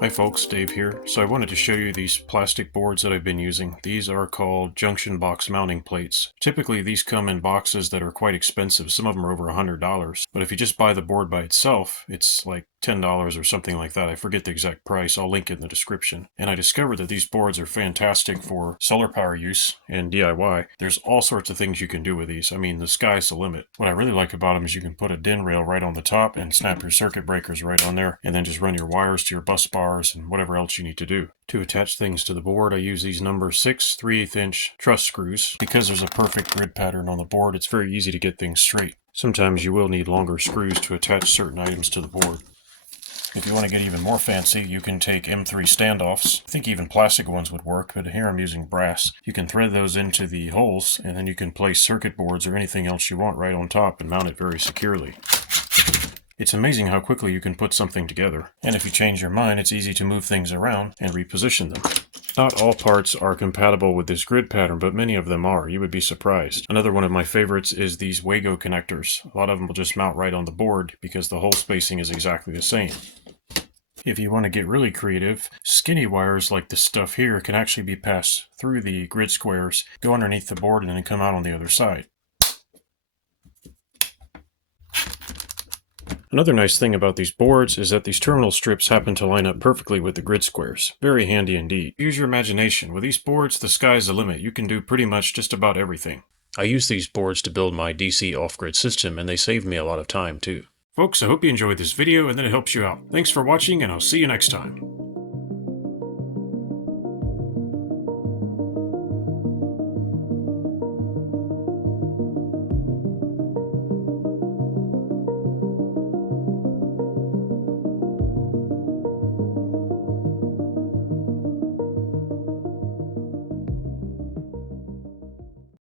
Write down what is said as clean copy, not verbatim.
Hi folks, Dave here. So I wanted to show you these plastic boards that I've been using. These are called junction box mounting plates. Typically these come in boxes that are quite expensive. Some of them are over $100. But if you just buy the board by itself, it's like $10 or something like that. I forget the exact price. I'll link it in the description. And I discovered that these boards are fantastic for solar power use and DIY. There's all sorts of things you can do with these. I mean, the sky's the limit. What I really like about them is you can put a DIN rail right on the top and snap your circuit breakers right on there, and then just run your wires to your bus bars and whatever else you need to do. To attach things to the board, I use these number 6 3/8 inch truss screws. Because there's a perfect grid pattern on the board, it's very easy to get things straight. Sometimes you will need longer screws to attach certain items to the board. If you want to get even more fancy, you can take M3 standoffs. I think even plastic ones would work, but here I'm using brass. You can thread those into the holes, and then you can place circuit boards or anything else you want right on top and mount it very securely. It's amazing how quickly you can put something together. And if you change your mind, it's easy to move things around and reposition them. Not all parts are compatible with this grid pattern, but many of them are. You would be surprised. Another one of my favorites is these Wago connectors. A lot of them will just mount right on the board because the hole spacing is exactly the same. If you want to get really creative, skinny wires like this stuff here can actually be passed through the grid squares, go underneath the board, and then come out on the other side. Another nice thing about these boards is that these terminal strips happen to line up perfectly with the grid squares. Very handy indeed. Use your imagination. With these boards, the sky's the limit. You can do pretty much just about everything. I use these boards to build my DC off-grid system, and they save me a lot of time too. Folks, I hope you enjoyed this video and that it helps you out. Thanks for watching, and I'll see you next time.